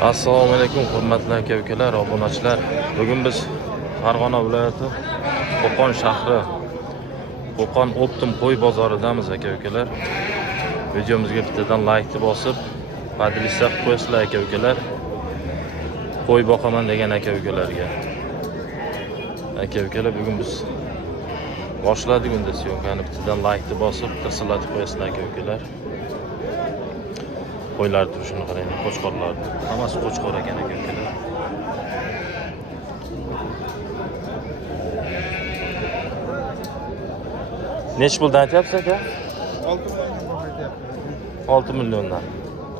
Assalomu alaykum hurmatli aka-ukalar, obunachilar. Bugun biz Farg'ona viloyati Qo'qon shahri Qo'qon Optim qo'y bozoridamiz aka-ukalar. Videomizga bittadan like bosib, podpisa qilib qo'yasizlar aka-ukalar. Qo'y boqaman degan aka-ukalarga. Aka-ukalar, bugun biz boshladik unda syomkani. Bittadan like bosib, tirsilatib qo'yasizlar aka-ukalar. Qo'ylar turishini qarang, qo'chqorlar. Hammasi qo'chqor ekan aka-ukalar. Necha puldan aytyapsiz aka? 6 milliondan.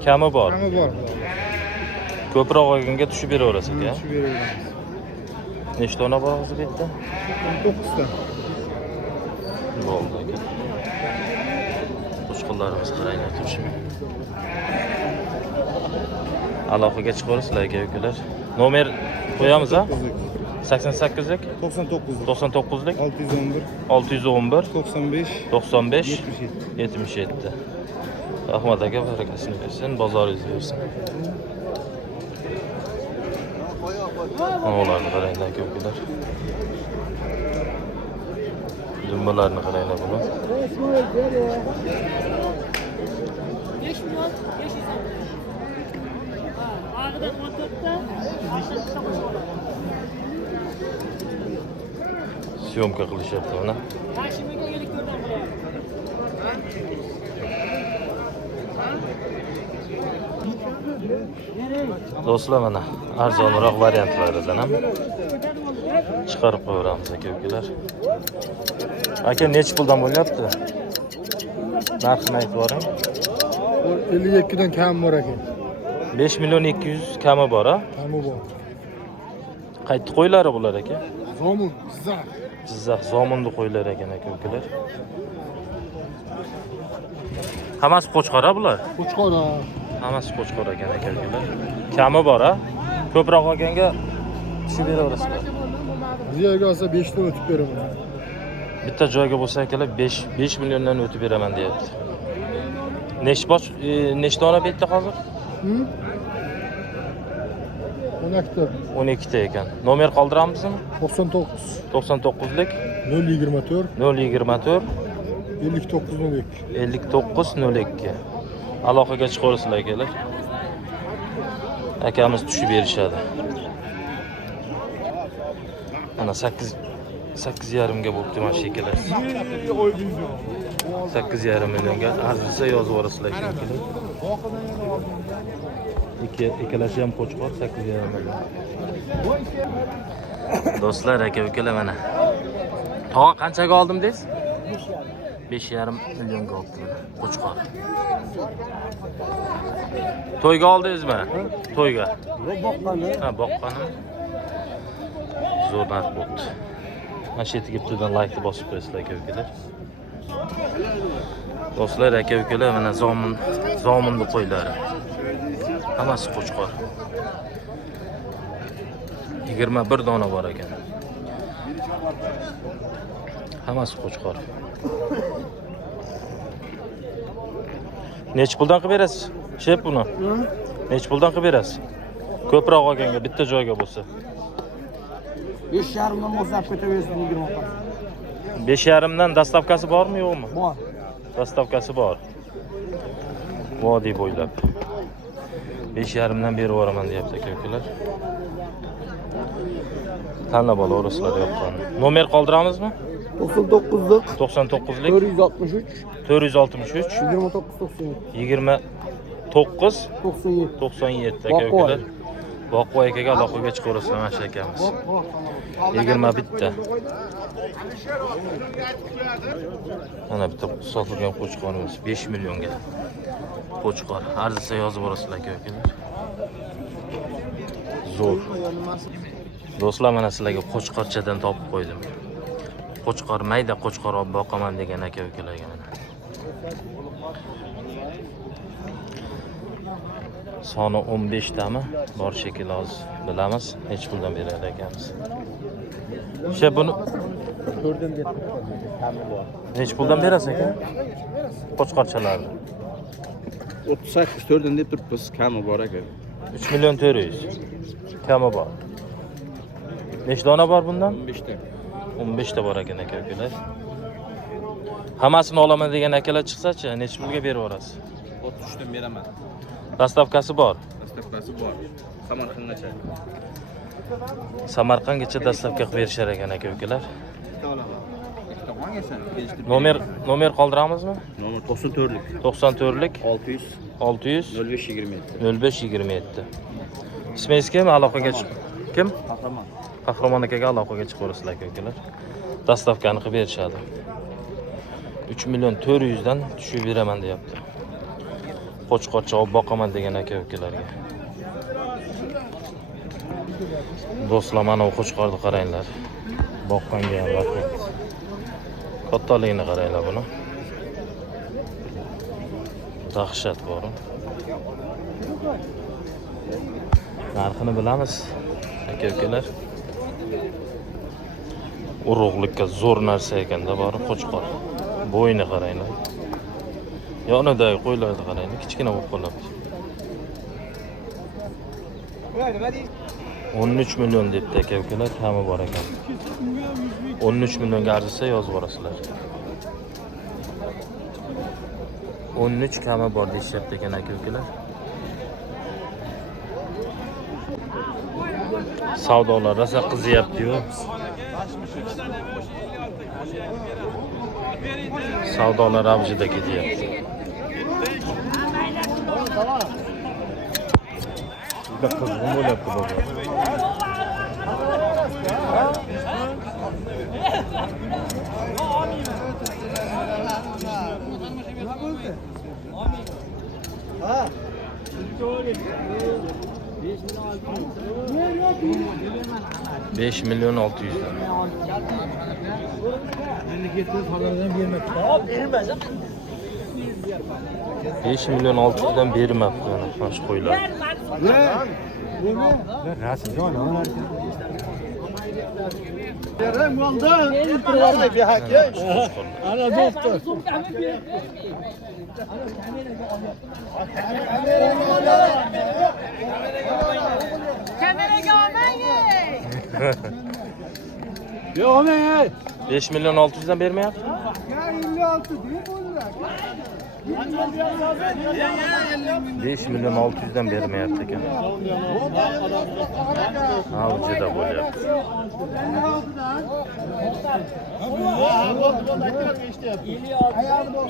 Kami bor. Kami bor. Ko'proq olganga tushib beraverasiz aka. Tushib beraveramiz. Nechta dona bor hozir bu yerda? 9 ta. Bo'ldi aka. Qo'chqorlarimiz qaranglar turishini. Aloqaga chiqaverasizlar aka-ukalar. Nomer qo'yamiz a? 88lik 99lik 611 95 77. Rahmat aka, barakasini bersin, bozoringiz bersin. Oğlanı qaranglar aka-ukalar. Dumbalarni qaranglar buni. 5 milyon 500 so'm. Ağrıdan 14'te Syomka qilishyapti buni. Tashimaga elektrdan bo'lar. Do'stlar, mana arzonroq variantlaridan ham chiqarib qo'yamiz aka-ukalar. Aka, necha puldan bo'lyapti? Narxini aytib boring. 52 dan kam bor ekan. 5 milyon 200 kami bor a? Kami bor. Qaysi qo'ylari bular aka? Zomun, Jizzax. Jizzax zominni qo'ylar ekan aka-ukalar. Hammasi qo'chqor a bular? Qo'chqor. Hammasi qo'chqor ekan aka-ukalar. Kami bor a? Ko'proq olganga tushib beraverasizlar. Ziyoga olsa 5 ta o'tib beraman. Bitta joyga bo'lsa akalar 5 milliondan o'tib beraman deyapti. Nechta dona betda hozir? 12 ta. 12 ta ekan. Nomer qoldiramizmi? 99 99lik 024 024 59 5902. Aloqaga chiqaverasizlar akalar. Akamiz tushib berishadi. Mana 8,5 ga bo'pti mana shekalar. 8,5 millionga arzisa yozib yuborasizlar akalar. Ikkalasi ham qo'chqor 8,5 million. Do'stlar, aka-ukalar, mana tog'a qanchaga oldim deysiz? 5,5 millionga oldim qo'chqor. To'yga oldingizmi? To'yga. Ha, boqqanim. Zo'r narx bo'ldi. Mana shu yerga bittadan like bosib qo'yasizlar aka-ukalar. Do'stlar, aka-ukalar, mana zominni qo'ylari. Hammasi qo'chqor. 21 dona bor ekan. Hammasi qo'chqor. Necha puldan qilib berasiz? Shep buni. Necha puldan qilib berasiz? Ko'proq olganga bitta joyga bo'lsa. 5,5 dan boshlab ketaversin 20 ta. 5,5 dan dastavkasi bormi, yo'qmi? Bor. Dastavkasi bor. Vodiy bo'ylab. 5,5 dan berib yuboraman deyapti aka-ukalar. Tanlab olaverasizlar yoqqan. Nomer qoldiramizmi? 99lik 99lik 463 463 29 97 aka-ukalar. Boqvoy akaga aloqaga chiqaverasizlar mana shu akamiz. 21 ta. Mana bitta sotilgan qo'chqorimiz 5 millionga. Qo'chqor. Arzisa yozib yuborasizlar aka-ukalar. Zo'r. Do'stlar, mana sizlarga qo'chqorchadan topib qo'ydim. Qo'chqor, mayda qo'chqor olib boqaman degan aka-ukalarga mana. Soni 15 tami bor shekilli hozir bilamiz. Hech puldan beradi ekamiz. O'sha buni 4dan deb kami bor. hech puldan berasiz ekan? Qo'chqorchalarni. 38 4dan deb turibmiz, kami bor ekan. 3 milyon 400. Kami bor. Nechta dona bor bundan? 15 ta. 15 ta bor ekan aka-ukalar. Hammasini olaman degan akalar chiqsa-chi, necha pulga berib yuborasiz? 33 dan beraman. Dastavkasi bor. Dastavkasi bor. Samarqandgacha. Samarqandgacha dastavka qilib berishar ekan aka-ukalar. Ikkita olaman. Ikkita qolgansan. Nomer qoldiramizmi? Nomer 94lik. 94lik 600 600 0527. 0527. Ismingiz kim? Aloqaga chiq. Kim? Qahramon. Qahramon akaga aloqaga chiqaverasizlar aka-ukalar. Dastavkani qilib berishadi. 3 milyon 400 dan tushib beraman deyapti. Qo'chqorcha olib boqaman degan aka-ukalarga. Do'stlar, mana bu qo'chqorni qaranglar. Boqqanga ham rahmat. Kattaligini qaranglar buni. Dahshat bor. Narxini bilamiz aka-ukalar. Urug'likka zo'r narsa ekanda bor qo'chqor. Bo'yni qaranglar. Yonidagi qo'ylarni qaranglar, kichkina bo'lib qoladi. 13 milyon debdi aka-ukalar, hamma bor ekan. 13 millionga arzisa yozib borasizlar. 13 kami bor deyishyapti ekan aka-ukalar. Savdolar rosa qizyapti-yu. Savdolar avjida ketyapti. Juda qizg'in bo'lyapti bozor. Beş milyon 600 dan. 5 milyon 600 dan bermabdi mana shu qo'ylar. Ana doktor. Kameraga olmang. 5 milyon 600 dan bermayapti. 5 milyon 600 dan bermayapti ekan. Avjida bo'lyapti.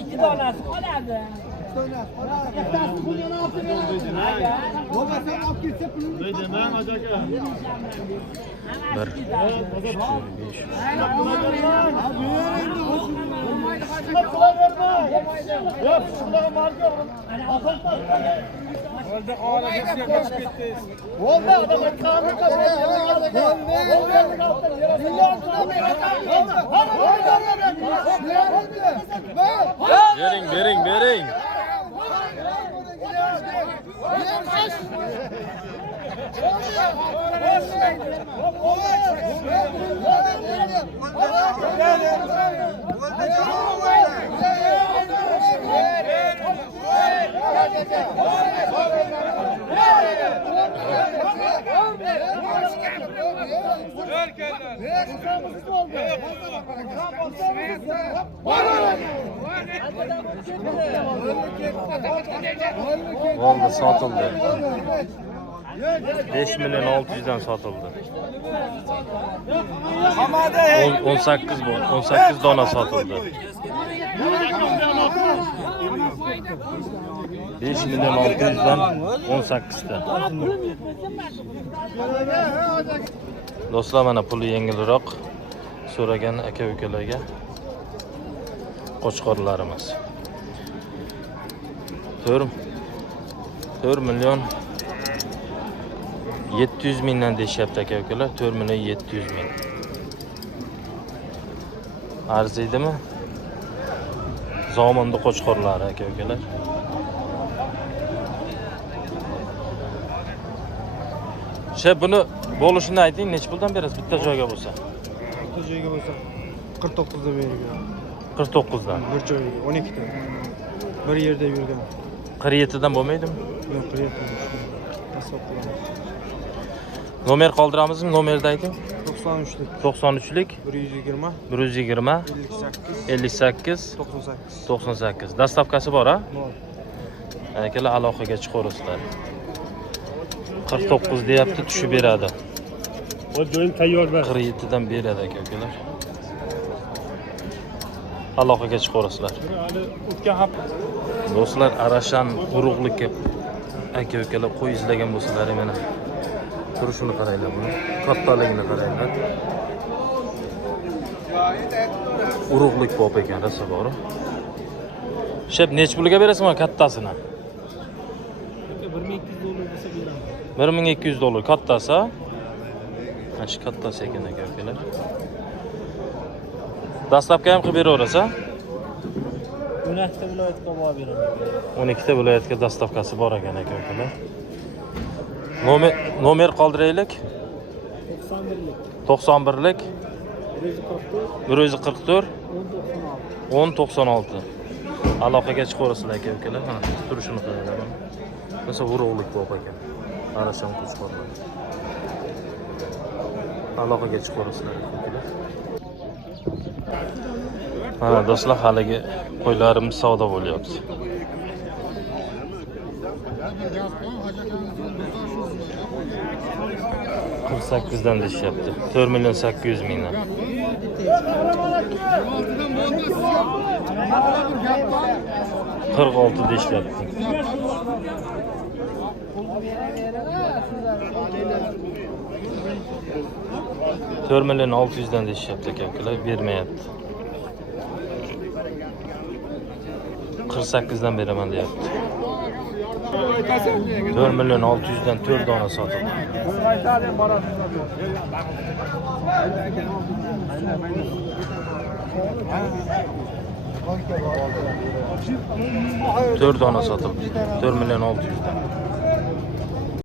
İki donasi qoladi. Bittasi pulini olib beradi. Baba sen olib ketsa pulini. Deyman aka. 1 Bering. Oldu, satıldı. 5 milyon 600 dan satıldı. 18 bu. 18 dona satıldı. 5 milyon 600 dan 18 ta. Do'stlar, mana puli yengilroq so'ragan aka-ukalarga qo'chqorlarimiz. 4 milyon 700 mingdan deyishyapti aka-ukalar. 4 milyon 700 ming. Arziydimi? Zominni qo'chqorlari aka-ukalar. Buni bo'lishini ayting, nech puldan berasiz bitta joyga bo'lsa? Bitta joyga bo'lsa 49 dan berilgan. 49 dan. Bir joyga 12 ta. Bir yerda yurgan. 47 dan bo'lmaydimi? Yo'q, qilyapman. hisob qilaman. Nomer qoldiramizmi? Nomerni ayting. 93lik 93lik 120 120 58 58 98 98. Dastavkasi bor, ha? bor. Akalar aloqaga chiqaverasizlar. 49 deyapti, tushib beradi. O doim tayyor bor. 47 dan beradi akalar. Aloqaga chiqaverasizlar. Hali o'tgan hafta Do'stlar, Arashan urug'likka aka-ukalar qo'y izlagan bo'lsalar, mana turishini qaranglar buni. Kattaligini qaranglar. Urug'lik bop ekan, rosa bor. Shep nech pulga berasizmi kattasini? $1200 kattasi. Mana shu kattasi ekan aka-ukalar. Dastlabki ham qilib beraverasiz, 12 viloyatga borib beraman. 12 ta viloyatga dastavkasi bor ekan aka-ukalar. Nomer qoldiraylik. 91lik 144 1096. Aloqaga chiqaverasizlar aka-ukalar. Mana turishini qaranglar. Mesela urug'lik bop ekan. Arashan qo'chqorlar. Aloqaga chiqaverasizlar aka-ukalar. Mana do'stlar, haligi qo'ylarimiz savdo bo'lyapti. dan deyishyapti. 4.800.000 dan. $46 deyishyapti. $4.600.000 dan deyishyapti akalar, bermayapti. 48 dan beraman deyapti. 4.600.000 dan 4 dona sotildi. Dört dona sotildi. 4.600.000 dan.